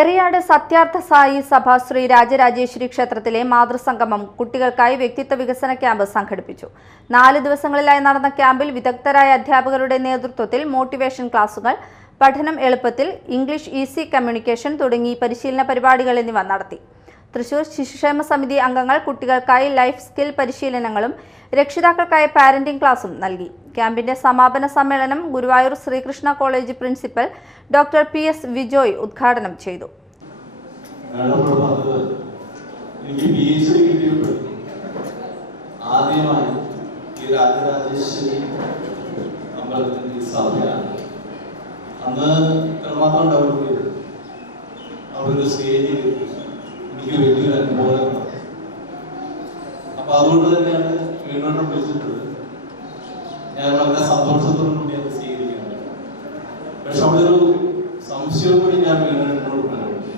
എറിയാട് സത്യാർത്ഥ സായി സഭ ശ്രീ രാജരാജേശ്വരി ക്ഷേത്രത്തിലെ മാതൃസംഗമം കുട്ടികൾക്കായി വ്യക്തിത്വ വികസന ക്യാമ്പ് സംഘടിപ്പിച്ചു. 4 ദിവസങ്ങളിലായി നടന്ന ക്യാമ്പിൽ വിദഗ്ധരായ അധ്യാപകരുടെ നേതൃത്വത്തിൽ മോട്ടിവേഷൻ ക്ലാസുകൾ, പഠനം എളുപ്പത്തിൽ, ഇംഗ്ലീഷ് ഈസി കമ്മ്യൂണിക്കേഷൻ തുടങ്ങി പരിശീലന പരിപാടികൾ എന്നിവ നടത്തി. തൃശൂർ ശിശുക്ഷേമ സമിതി അംഗങ്ങൾ കുട്ടികൾക്കായി ലൈഫ് സ്കിൽ പരിശീലനങ്ങളും രക്ഷിതാക്കൾക്കായി പാരന്റിംഗ് ക്ലാസും നൽകി. ക്യാമ്പിന്റെ സമാപന സമ്മേളനം Guruvayur Sreekrishna college principal doctor PS Vijoy ഉദ്ഘാടനം ചെയ്തു. എനിക്ക് വലിയൊരു അനുഭവം. അപ്പൊ അതുകൊണ്ട് തന്നെയാണ് വീണ്ടും വിളിച്ചിട്ടുള്ളത്. ഞാൻ വളരെ സന്തോഷത്തോടു കൂടി അത് സ്വീകരിക്കുന്നത്. പക്ഷെ അവിടെ ഒരു സംശയം കൂടി ഞാൻ വീണ്ടും പറയുന്നത്,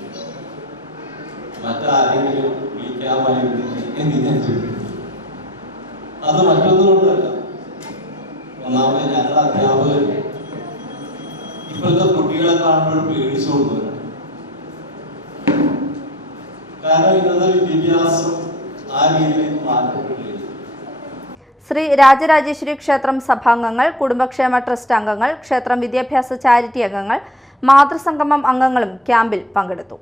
മറ്റാരെങ്കിലും വിളിക്കാമായിരുന്നു എന്ന് ഞാൻ ചോദിക്കുന്നു. അത് മറ്റൊന്നുകൊണ്ടല്ല. ഒന്നാമത് ഞങ്ങളുടെ അധ്യാപകർ ഇപ്പോഴത്തെ കുട്ടികളെ കാണുമ്പോഴും പേടിച്ചു കൊടുക്കുക. കാരണം ഇന്നത്തെ വിദ്യാഭ്യാസം ആ രീതിയിൽ മാറ്റപ്പെട്ടില്ല. ശ്രീ രാജരാജേശ്വരി ക്ഷേത്രം സഭാംഗങ്ങൾ, കുടുംബക്ഷേമ ട്രസ്റ്റ് അംഗങ്ങൾ, ക്ഷേത്രം വിദ്യാഭ്യാസ ചാരിറ്റി അംഗങ്ങൾ, മാതൃസംഗമം അംഗങ്ങളും ക്യാമ്പിൽ പങ്കെടുത്തു.